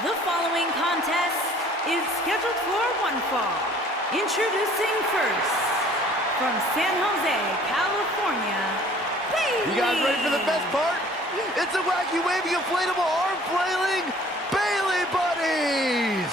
The following contest is scheduled for one fall. Introducing first, from San Jose, California, Bailey. You guys ready for the best part? It's a wacky, wavy, inflatable, arm flailing Bailey Buddies!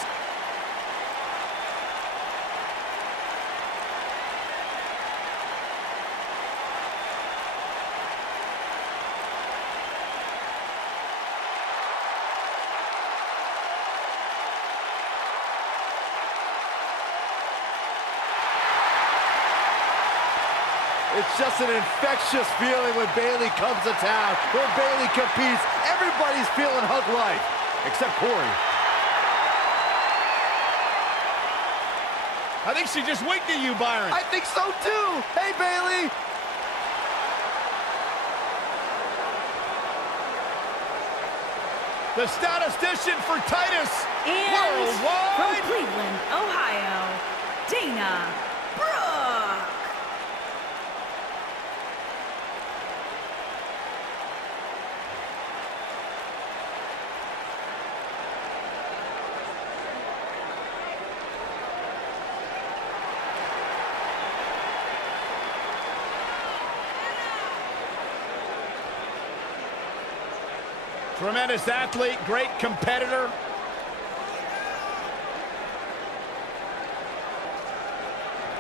It's just an infectious feeling when Bailey comes to town. When Bailey competes, everybody's feeling hug life, except Corey. I think she just winked at you, Byron. I think so too. Hey, Bailey. The statistician for Titus And Worldwide. from Cleveland, Ohio, Dana Brooke. Tremendous athlete, great competitor.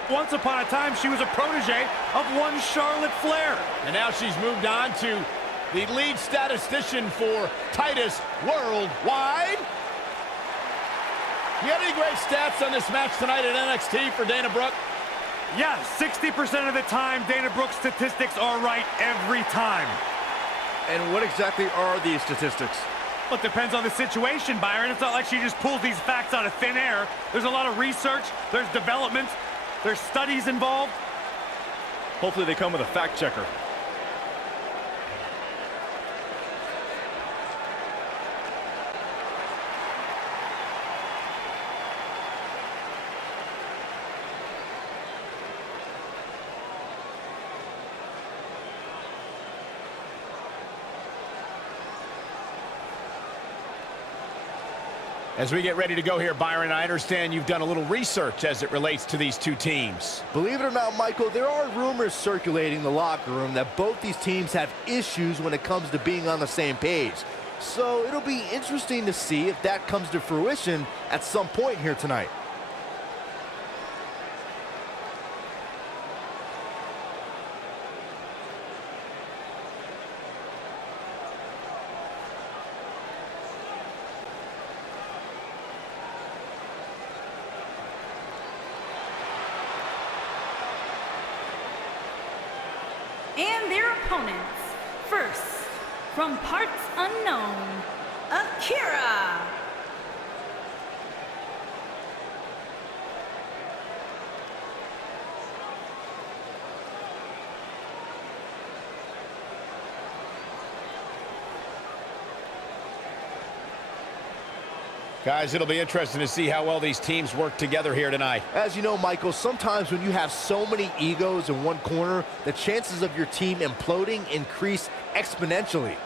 Once upon a time, she was a protege of one Charlotte Flair. And now she's moved on to the lead statistician for Titus Worldwide. You got any great stats on this match tonight at NXT for Dana Brooke? Yeah, 60% of the time, Dana Brooke's statistics are right every time. And what exactly are these statistics? Well, it depends on the situation, Byron. It's not like she just pulls these facts out of thin air. There's a lot of research, there's development, there's studies involved. Hopefully they come with a fact checker. As we get ready to go here, Byron, I understand you've done a little research as it relates to these two teams. Believe it or not, Michael, there are rumors circulating in the locker room that both these teams have issues when it comes to being on the same page. So it'll be interesting to see if that comes to fruition at some point here tonight. And their opponents, first, from parts unknown, Akira. Guys, it'll be interesting to see how well these teams work together here tonight. As you know, Michael, sometimes when you have so many egos in one corner, the chances of your team imploding increase exponentially.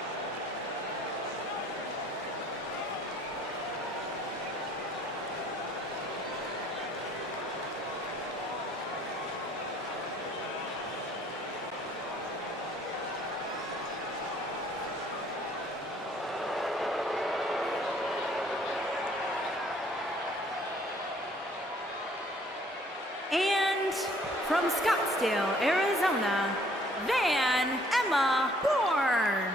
And from Scottsdale, Arizona, Van Emma Bourne.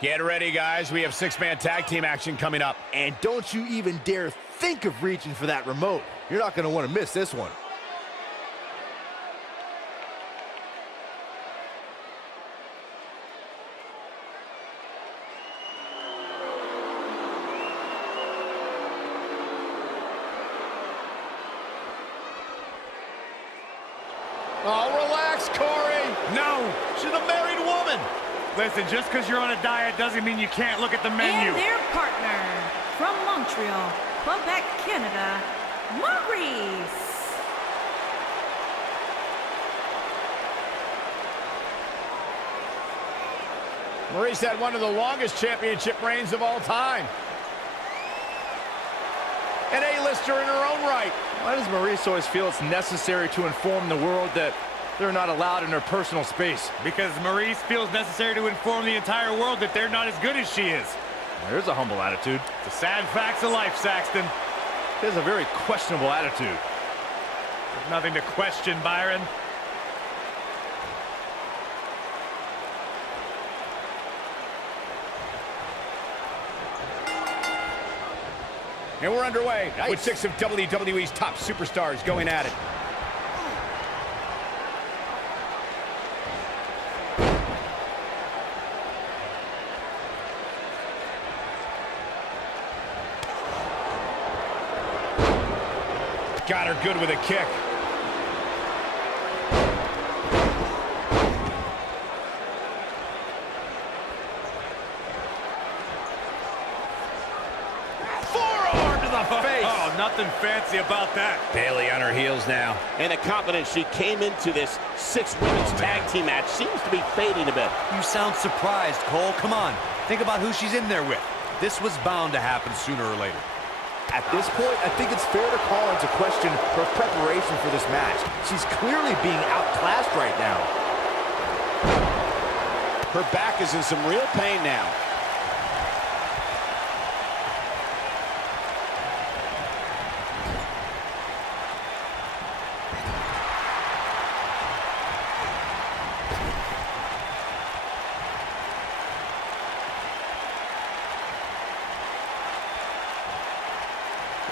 Get ready, guys. We have six-man tag team action coming up. And don't you even dare think of reaching for that remote. You're not going to want to miss this one. Oh, relax, Corey. No! She's a married woman. Listen, just because you're on a diet doesn't mean you can't look at the menu. And their partner, from Montreal, Quebec, Canada, Maurice. Marie's had one of the longest championship reigns of all time. An A-lister in her own right. Why does Maurice always feel it's necessary to inform the world that they're not allowed in her personal space? Because Maurice feels necessary to inform the entire world that they're not as good as she is. There's a humble attitude. The sad facts of life, Saxton. He has a very questionable attitude. There's nothing to question, Byron. And we're underway Nice. with 6 of WWE's top superstars going at it. Got her good with a kick. Forearm to the face. Oh, nothing fancy about that. Bayley on her heels now. And the confidence she came into this 6 women's tag team match seems to be fading a bit. You sound surprised, Cole. Come on. Think about who she's in there with. This was bound to happen sooner or later. At this point, I think it's fair to call into question her preparation for this match. She's clearly being outclassed right now. Her back is in some real pain now.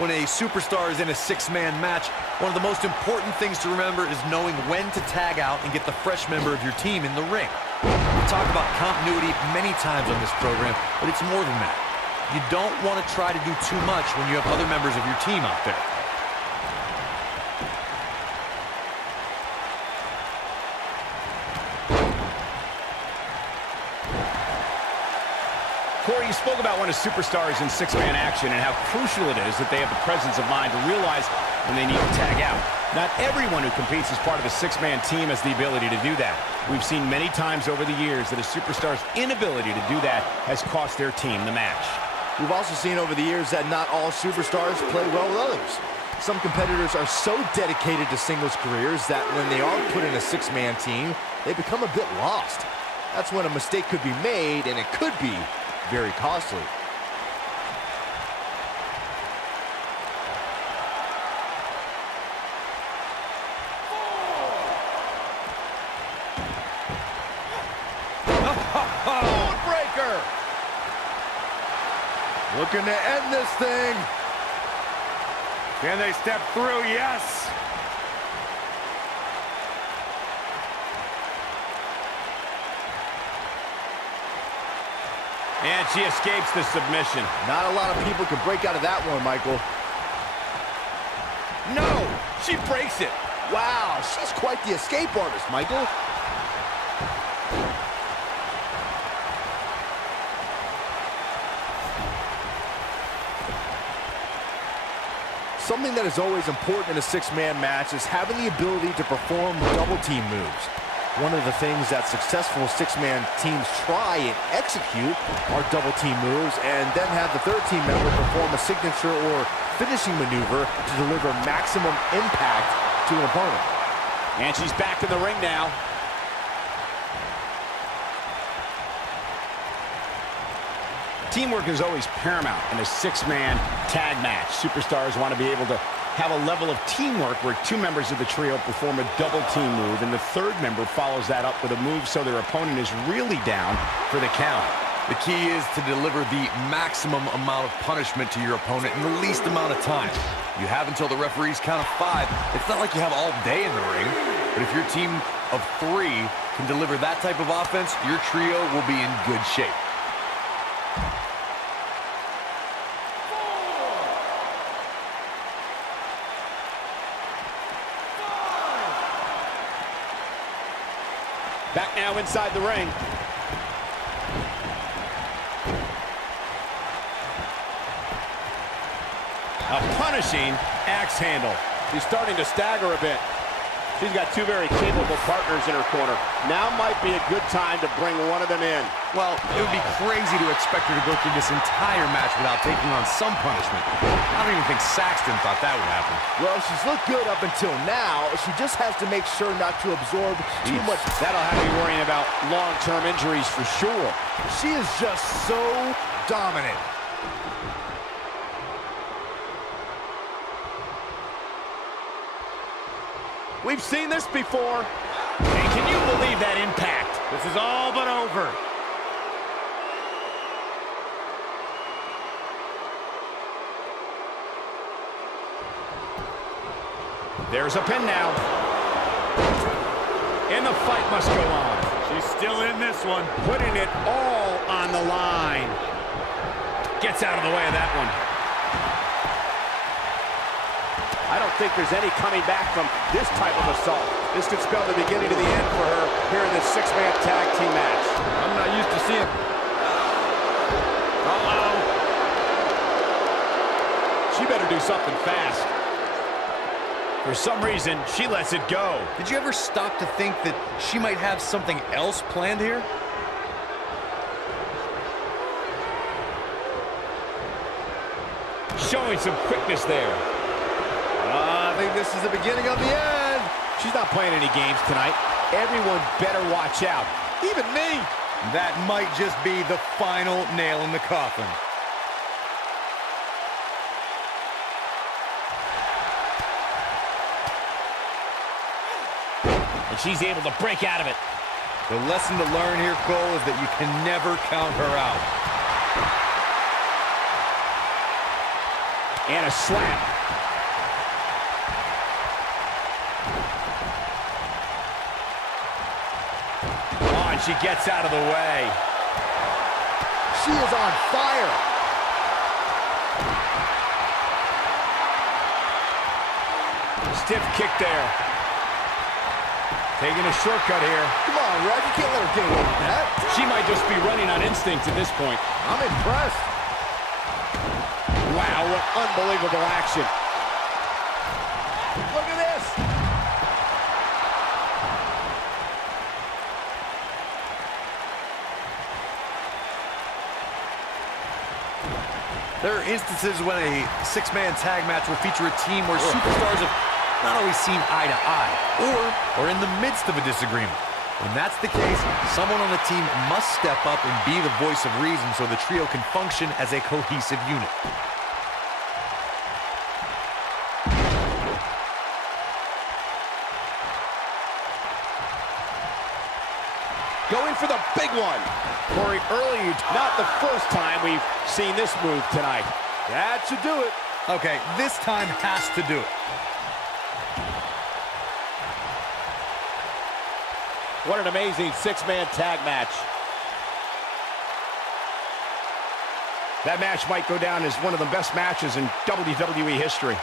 When a superstar is in a 6-man match, one of the most important things to remember is knowing when to tag out and get the fresh member of your team in the ring. We talk about continuity many times on this program, but it's more than that. You don't want to try to do too much when you have other members of your team out there. Corey, you spoke about when a superstar is in 6-man action and how crucial it is that they have the presence of mind to realize when they need to tag out. Not everyone who competes as part of a 6-man team has the ability to do that. We've seen many times over the years that a superstar's inability to do that has cost their team the match. We've also seen over the years that not all superstars play well with others. Some competitors are so dedicated to singles careers that when they are put in a 6-man team, they become a bit lost. That's when a mistake could be made, and it could be very costly. Breaker! Looking to end this thing. Can they step through? Yes. And she escapes the submission. Not a lot of people can break out of that one, Michael. No! She breaks it. Wow, she's quite the escape artist, Michael. Something that is always important in a 6-man match is having the ability to perform double team moves. One of the things that successful 6-man teams try and execute are double team moves, and then have the third team member perform a signature or finishing maneuver to deliver maximum impact to an opponent. And she's back in the ring now. Teamwork is always paramount in a 6-man tag match. Superstars want to be able to have a level of teamwork where 2 members of the trio perform a double team move, and the third member follows that up with a move so their opponent is really down for the count. The key is to deliver the maximum amount of punishment to your opponent in the least amount of time. You have until the referee's count of 5. It's not like you have all day in the ring, but if your team of 3 can deliver that type of offense, your trio will be in good shape. Back now inside the ring. A punishing axe handle. He's starting to stagger a bit. She's got two very capable partners in her corner. Now might be a good time to bring one of them in. Well, it would be crazy to expect her to go through this entire match without taking on some punishment. I don't even think Saxton thought that would happen. Well, she's looked good up until now. She just has to make sure not to absorb too much. That'll have you worrying about long-term injuries for sure. She is just so dominant. We've seen this before. And can you believe that impact? This is all but over. There's a pin now. And the fight must go on. She's still in this one. Putting it all on the line. Gets out of the way of that one. I don't think there's any coming back from this type of assault. This could spell the beginning to the end for her here in this six-man tag team match. I'm not used to seeing. Uh-oh. She better do something fast. For some reason, she lets it go. Did you ever stop to think that she might have something else planned here? Showing some quickness there. I think this is the beginning of the end. She's not playing any games tonight. Everyone better watch out. Even me. That might just be the final nail in the coffin. And she's able to break out of it. The lesson to learn here, Cole, is that you can never count her out. And a slap. Oh, and she gets out of the way. She is on fire. Stiff kick there. Taking a shortcut here. Come on, Reg, you can't let her get away with that. She might just be running on instinct at this point. I'm impressed. Wow, what unbelievable action. Look at this. There are instances when a six-man tag match will feature a team where superstars have not always seen eye to eye, or in the midst of a disagreement. When that's the case, someone on the team must step up and be the voice of reason so the trio can function as a cohesive unit. Going for the big one. Corey, earlier, not the first time we've seen this move tonight. That should do it. Okay, this time has to do it. What an amazing six-man tag match. That match might go down as one of the best matches in WWE history.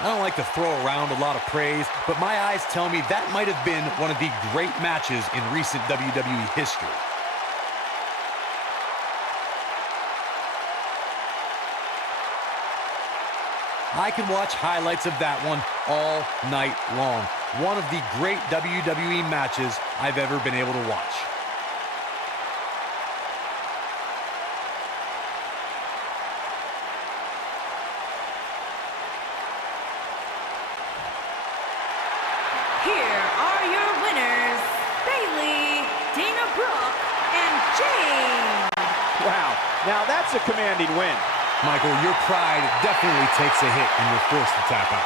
I don't like to throw around a lot of praise, but my eyes tell me that might have been one of the great matches in recent WWE history. I can watch highlights of that one all night long. One of the great WWE matches I've ever been able to watch. Here are your winners, Bayley, Dana Brooke, and James. Wow, now that's a commanding win. Michael, your pride definitely takes a hit when you're forced to tap out.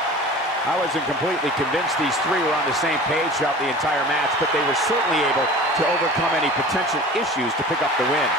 I wasn't completely convinced these three were on the same page throughout the entire match, but they were certainly able to overcome any potential issues to pick up the win.